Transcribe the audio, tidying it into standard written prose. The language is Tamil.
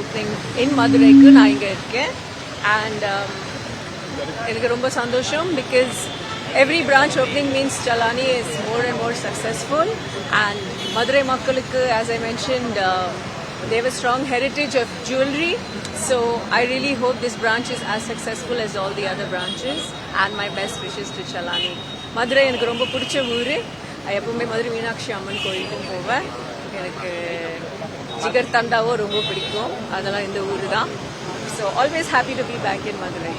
ஓப்பனிங் இன் மதுரைக்கு நான் இங்கே இருக்கேன். அண்ட் எனக்கு ரொம்ப சந்தோஷம் because every branch opening means Chalani is more and more successful, and Madurai makkalukku, as I mentioned, they have a strong heritage of jewelry, so I really hope this branch is as successful as all the other branches, and my best wishes to Chalani. Madurai எனக்கு ரொம்ப பிடிச்ச ஊர். எப்பவுமே மதுரை மீனாட்சி அம்மன் கோயிலுக்கும் போவேன். எனக்கு ஜிகர் தண்டாவோ ரொம்ப பிடிக்கும். அதெல்லாம் இந்த ஊர் தான். So always happy to be back in Madurai.